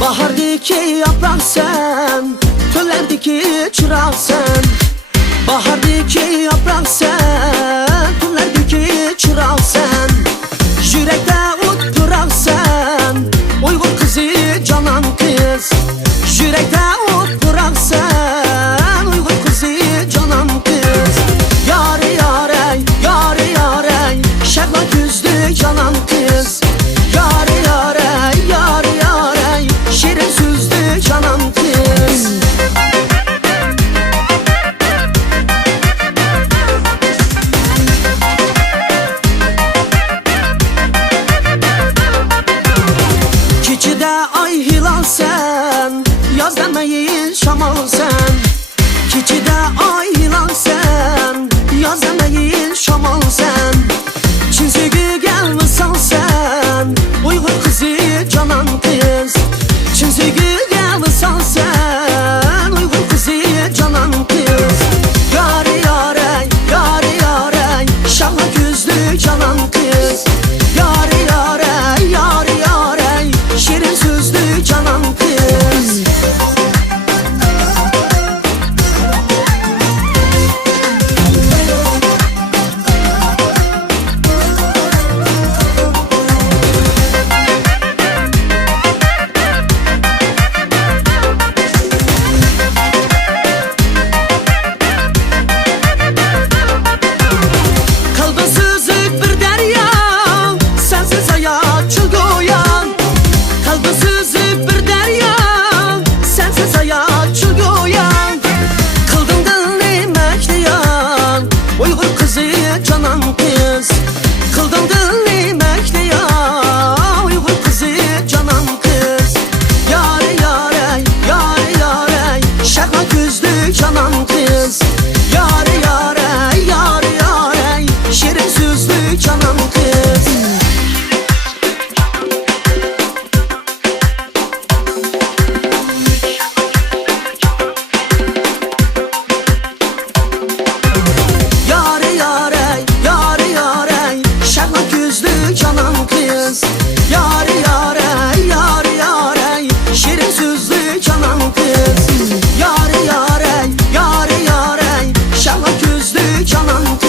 Bahardaki yaprak sen, tüllerdeki çırak sen. Bahardaki yaprak sen, tüllerdeki çırak sen. Yürekte utturak sen, Uygur kızı canan kız. Yürekte utturak sen, Uygur kızı canan kız. Yare yare, yare yare, şakla küzdü canan kız. Yare yare, yare yare, şirin süzdü canan kız. Keçide ay hilal sen, yaz demeyin şamal sen. Keçide ay hilal sen, yaz demeyin şamal sen. Çinsiği gelmişsen sen, Uygur kızı canan kız. Çinsiği gelmişsen sen, Uygur kızı canan kız. Yare yare, yare yare, şahla gözlü canan kız. Yare yare, yare yare, şirin sözlü canan kız. Canan kız, kıldım dil emekte ya, Uygur kızı canan kız. Yare yare, yare yare, şakla gözlü canan kız. Yare yare, yare yare, şirin sözlü canan kız. Yare yare, yare yare, şakla gözlü canan kız. Yare yare, yare yare, şirin sözlü canan kız. Yare yare, yare yare, şakla gözlü canan kız.